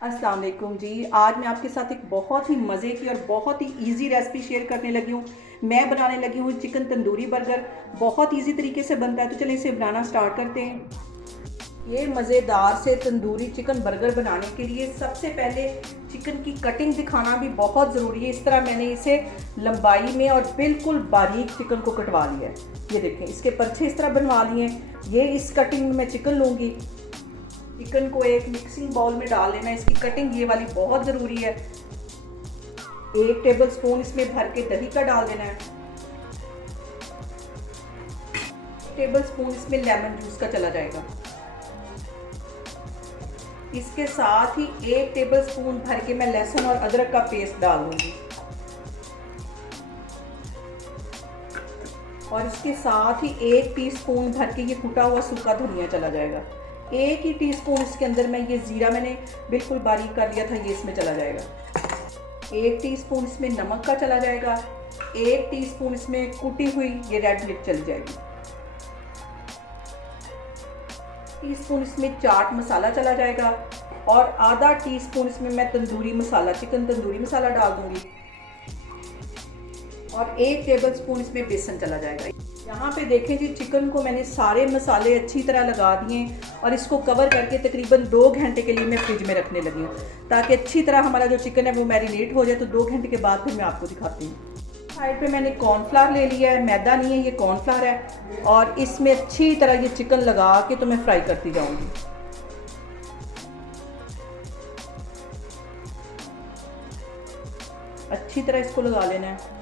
अस्सलाम वालेकुम जी। आज मैं आपके साथ एक बहुत ही मज़े की और बहुत ही इजी रेसिपी शेयर करने लगी हूँ। मैं बनाने लगी हूँ चिकन तंदूरी बर्गर। बहुत इजी तरीके से बनता है, तो चलिए इसे बनाना स्टार्ट करते हैं। ये मज़ेदार से तंदूरी चिकन बर्गर बनाने के लिए सबसे पहले चिकन की कटिंग दिखाना भी बहुत ज़रूरी है। इस तरह मैंने इसे लंबाई में और बिल्कुल बारीक चिकन को कटवा लिया है। ये देखें, इसके परछे इस तरह बनवा लिए हैं। ये इस कटिंग में मैं चिकन लूँगी। चिकन को एक मिक्सिंग बाउल में डाल लेना है। इसकी कटिंग ये वाली बहुत ज़रूरी है। 1 टेबल स्पून इसमें भर के दही का डाल देना है। 1 टेबल स्पून इसमें लेमन जूस का चला जाएगा। इसके साथ ही 1 टेबल स्पून भर के मैं लहसुन और अदरक का पेस्ट डाल दूंगी और इसके साथ ही 1 टीस्पून भर के ये कुटा हुआ सूखा धनिया चला जाएगा। 1 ही टीस्पून इसके अंदर मैं ये ज़ीरा मैंने बिल्कुल बारीक कर लिया था, ये इसमें चला जाएगा। 1 टीस्पून इसमें नमक का चला जाएगा। 1 टीस्पून इसमें कुटी हुई ये रेड मिर्च चली जाएगी। टीस्पून इसमें चाट मसाला चला जाएगा और आधा टीस्पून इसमें मैं तंदूरी मसाला, चिकन तंदूरी मसाला डाल दूंगी और 1 टेबल स्पून इसमें बेसन चला जाएगा। यहाँ पे देखें जी, चिकन को मैंने सारे मसाले अच्छी तरह लगा दिए और इसको कवर करके तकरीबन 2 घंटे के लिए मैं फ्रिज में रखने लगी हूँ, ताकि अच्छी तरह हमारा जो चिकन है वो मैरिनेट हो जाए। तो 2 घंटे के बाद फिर मैं आपको दिखाती हूँ। साइड पे मैंने कॉर्नफ्लावर ले लिया है, मैदा नहीं है, ये कॉर्नफ्लावर है और इसमें अच्छी तरह ये चिकन लगा के तो मैं फ्राई करती जाऊँगी। अच्छी तरह इसको लगा लेना है।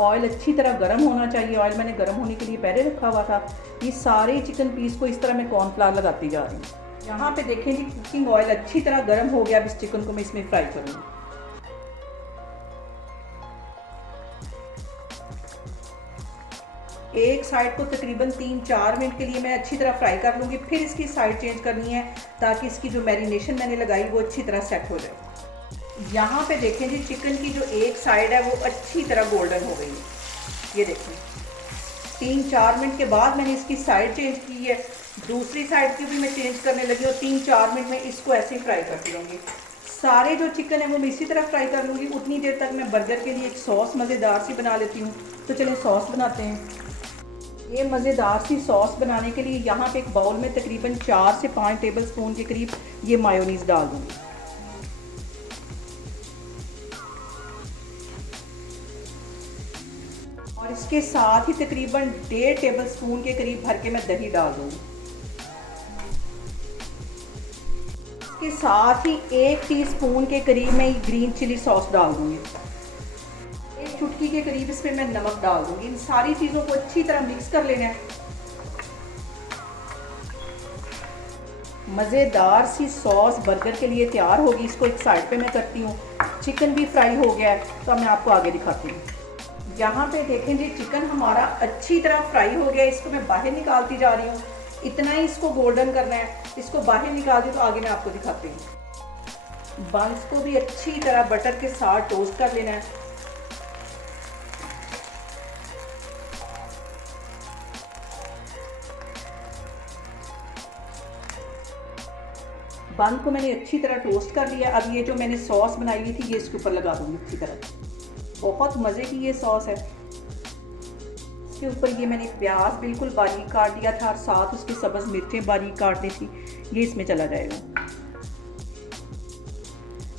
ऑयल अच्छी तरह गर्म होना चाहिए। ऑयल मैंने गर्म होने के लिए पहले रखा हुआ था। ये सारे चिकन पीस को इस तरह मैं कॉर्नफ्लावर लगाती जा रही हूँ। यहाँ पे देखें जी, कुकिंग ऑयल अच्छी तरह गर्म हो गया। अब इस चिकन को मैं इसमें फ्राई करूँगी। एक साइड को तकरीबन 3-4 मिनट के लिए मैं अच्छी तरह फ्राई कर लूँगी। फिर इसकी साइड चेंज करनी है ताकि इसकी जो मैरिनेशन मैंने लगाई वो अच्छी तरह सेट हो जाए। यहाँ पे देखें जी, चिकन की जो एक साइड है वो अच्छी तरह गोल्डन हो गई है। ये देखें, 3-4 मिनट के बाद मैंने इसकी साइड चेंज की है। दूसरी साइड की भी मैं चेंज करने लगी और 3-4 मिनट में इसको ऐसे ही फ्राई करती रहूँगी। सारे जो चिकन है वो मैं इसी तरह फ्राई कर लूँगी। उतनी देर तक मैं बर्गर के लिए एक सॉस मज़ेदार सी बना लेती हूँ। तो चलिए सॉस बनाते हैं। ये मज़ेदार सी सॉस बनाने के लिए यहाँ पे एक बाउल में तकरीबन 4 से 5 टेबल स्पून के करीब ये मायोनीज़ डाल दूँगी। और इसके साथ ही तकरीबन 1.5 टेबल स्पून के करीब भर के मैं दही डाल दूँगी। इसके साथ ही 1 टीस्पून के करीब मैं ग्रीन चिली सॉस डाल दूँगी। 1 चुटकी के करीब इसमें मैं नमक डाल दूँगी। इन सारी चीज़ों को अच्छी तरह मिक्स कर लेना है। मज़ेदार सी सॉस बर्गर के लिए तैयार होगी। इसको एक साइड पे मैं करती हूँ। चिकन भी फ्राई हो गया है, तो मैं आपको आगे दिखाती हूँ। यहाँ पे देखें जी, चिकन हमारा अच्छी तरह फ्राई हो गया। इसको मैं बाहर निकालती जा रही हूँ। इतना ही इसको गोल्डन करना है। इसको बाहर निकाल दी तो आगे मैं आपको दिखाती हूँ। बंस को भी अच्छी तरह बटर के साथ टोस्ट कर लेना है। बन को मैंने अच्छी तरह टोस्ट कर लिया। अब ये जो मैंने सॉस बनाई हुई थी ये इसके ऊपर लगा दूंगी अच्छी तरह। बहुत मज़े की ये सॉस है। इसके ऊपर ये मैंने प्याज बिल्कुल बारीक काट दिया था और साथ उसकी सब्ज़ मिर्चें बारीक काट दी थी, ये इसमें चला जाएगा।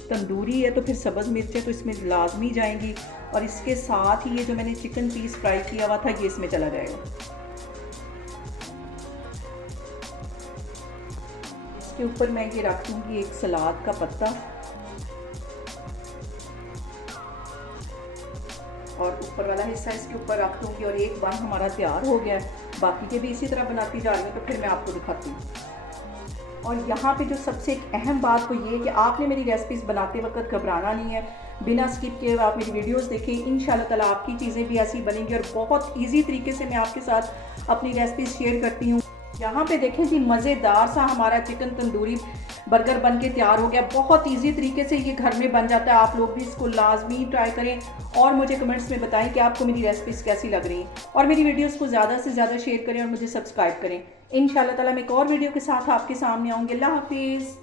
तंदूरी है तो फिर सब्ज़ मिर्चें तो इसमें लाजमी जाएंगी और इसके साथ ही ये जो मैंने चिकन पीस फ्राई किया हुआ था ये इसमें चला जाएगा। इसके ऊपर मैं ये रख दूँगी एक सलाद का पत्ता और ऊपर वाला हिस्सा इसके ऊपर रख दूँगी और एक बन हमारा तैयार हो गया है। बाकी के भी इसी तरह बनाती जा रही हूँ, तो फिर मैं आपको दिखाती हूँ। और यहाँ पे जो सबसे एक अहम बात वो ये कि आपने मेरी रेसिपीज़ बनाते वक्त घबराना नहीं है। बिना स्किप किए आप मेरी वीडियोस देखें। इंशाल्लाह ताला आपकी चीज़ें भी ऐसी बनेंगी और बहुत ईजी तरीके से मैं आपके साथ अपनी रेसिपीज़ शेयर करती हूँ। यहाँ पे देखें जी, मज़ेदार सा हमारा चिकन तंदूरी बर्गर बन के तैयार हो गया। बहुत इजी तरीके से ये घर में बन जाता है। आप लोग भी इसको लाजमी ट्राई करें और मुझे कमेंट्स में बताएं कि आपको मेरी रेसिपीज़ कैसी लग रही हैं और मेरी वीडियोस को ज़्यादा से ज़्यादा शेयर करें और मुझे सब्सक्राइब करें। इंशाल्लाह ताला मैं एक और वीडियो के साथ आपके सामने आऊँगी। अल्लाह हाफिज़।